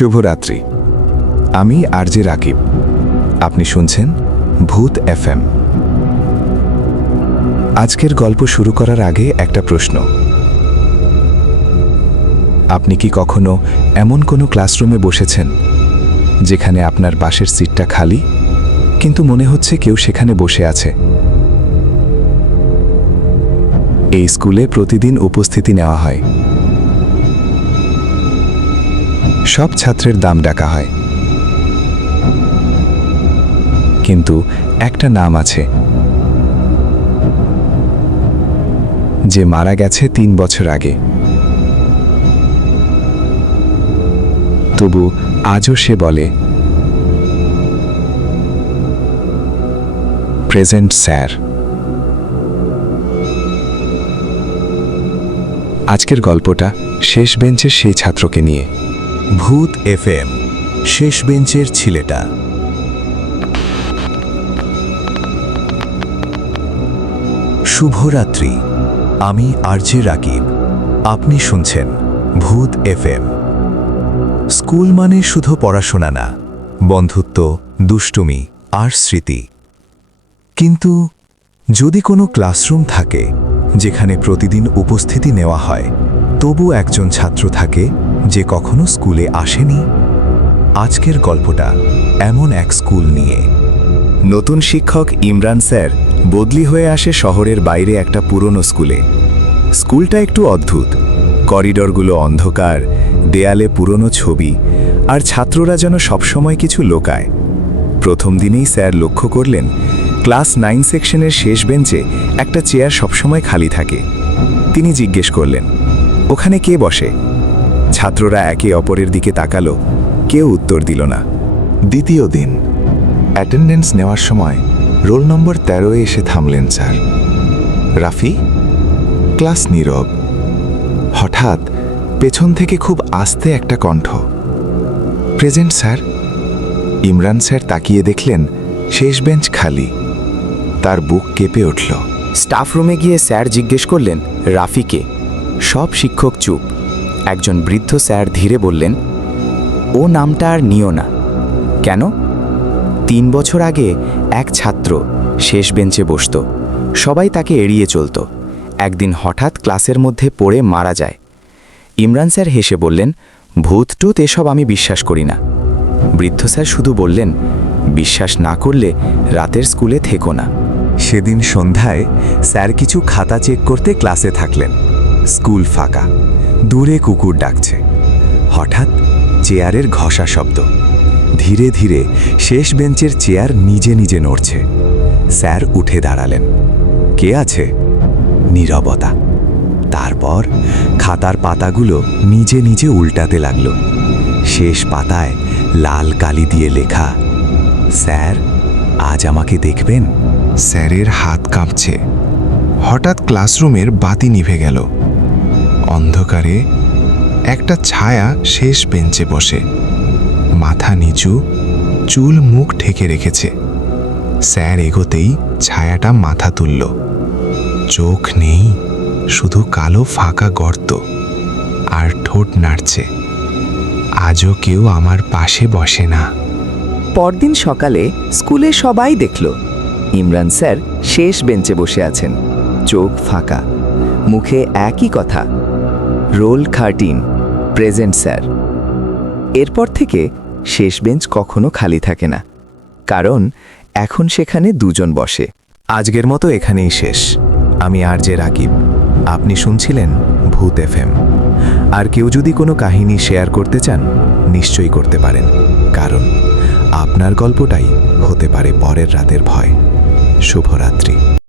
শুভরাত্রি। আমি আরজে রাকিব। আপনি শুনছেন ভূত এফএম। আজকের গল্প শুরু করার আগে একটা প্রশ্ন। আপনি কি কখনো এমন কোনো ক্লাসরুমে বসেছেন যেখানে আপনার পাশের সিটটা খালি, কিন্তু মনে হচ্ছে কেউ সেখানে বসে আছে? এই স্কুলে প্রতিদিন উপস্থিতি নেওয়া হয়। সব ছাত্রের দাম ডাকা হয়, কিন্তু একটা নাম আছে যে মারা গেছে 3 বছর আগে। তবু আজও সে বলে, প্রেজেন্ট স্যার। আজকের গল্পটা শেষ বেঞ্চের সেই ছাত্রকে নিয়ে। ভূত এফএম, শেষ বেঞ্চের ছেলেটা। শুভরাত্রি। আমি আরজে রাকিব। আপনি শুনছেন ভূত এফএম। স্কুল মানে শুধু পড়াশোনা না, বন্ধুত্ব, দুষ্টুমি আর স্মৃতি। কিন্তু যদি কোনো ক্লাসরুম থাকে যেখানে প্রতিদিন উপস্থিতি নেওয়া হয়, তবু একজন ছাত্র থাকে যে কখনো স্কুলে আসেনি। আজকের গল্পটা এমন এক স্কুল নিয়ে। নতুন শিক্ষক ইমরান স্যার বদলি হয়ে আসে শহরের বাইরে একটা পুরনো স্কুলে। স্কুলটা একটু অদ্ভুত, করিডরগুলো অন্ধকার, দেয়ালে পুরনো ছবি, আর ছাত্ররা যেন সবসময় কিছু লোকায়। প্রথম দিনেই স্যার লক্ষ্য করলেন ক্লাস 9 সেকশনের শেষ বেঞ্চে একটা চেয়ার সবসময় খালি থাকে। তিনি জিজ্ঞেস করলেন, ওখানে কে বসে? ছাত্ররা একে অপরের দিকে তাকালো, কেউ উত্তর দিল না। দ্বিতীয় দিন অ্যাটেন্ডেন্স নেওয়ার সময় রোল নম্বর 13 এসে থামলেন স্যার। রাফি? ক্লাস নীরব। হঠাৎ পেছন থেকে খুব আস্তে একটা কণ্ঠ, প্রেজেন্ট স্যার। ইমরান স্যার তাকিয়ে দেখলেন শেষ বেঞ্চ খালি। তার বুক কেঁপে উঠল। স্টাফ রুমে গিয়ে স্যার জিজ্ঞেস করলেন, রাফিকে? সব শিক্ষক চুপ। একজন বৃদ্ধ স্যার ধীরে বললেন, ও নামটা আর নিও না। কেন? 3 বছর আগে এক ছাত্র শেষ বেঞ্চে বসত, সবাই তাকে এড়িয়ে চলত। একদিন হঠাৎ ক্লাসের মধ্যে পড়ে মারা যায়। ইমরান স্যার হেসে বললেন, ভূত টুত এসব আমি বিশ্বাস করি না। বৃদ্ধ স্যার শুধু বললেন, বিশ্বাস না করলে রাতের স্কুলে থেকো না। সেদিন সন্ধ্যায় স্যার কিছু খাতা চেক করতে ক্লাসে থাকলেন। স্কুল ফাঁকা, দূরে কুকুর ডাকছে। হঠাৎ চেয়ারের ঘষা শব্দ। ধীরে ধীরে শেষ বেঞ্চের চেয়ার নিজে নিজে নড়ছে। স্যার উঠে দাঁড়ালেন। কে আছে? নীরবতা। তারপর খাতার পাতাগুলো নিজে নিজে উল্টাতে লাগল। শেষ পাতায় লাল কালি দিয়ে লেখা, স্যার আজ আমাকে দেখবেন? স্যারের হাত কাঁপছে। হঠাৎ ক্লাসরুমের বাতি নিভে গেল। অন্ধকারে একটা ছায়া শেষ বেঞ্চে বসে, মাথা নিচু, চুল মুখ ঢেকে রেখেছে। স্যার এগোতেই ছায়াটা মাথা তুলল। চোখ নেই, শুধু কালো ফাঁকা গর্ত, আর ঠোঁট নাড়ছে। আজও কেউ আমার পাশে বসে না। পরদিন সকালে স্কুলে সবাই দেখল ইমরান স্যার শেষ বেঞ্চে বসে আছেন, চোখ ফাঁকা, মুখে একই কথা, রোল 13, প্রেজেন্ট স্যার। এরপর থেকে শেষ বেঞ্চ কখনো খালি থাকে না, কারণ এখন সেখানে দুজন বসে। আজকের মতো এখানেই শেষ। আমি আরজে রাকিব। আপনি শুনছিলেন ভূত এফএম। আর কেউ যদি কোনো কাহিনী শেয়ার করতে চান, নিশ্চয়ই করতে পারেন, কারণ আপনার গল্পটাই হতে পারে পরের রাতের ভয়। শুভরাত্রি।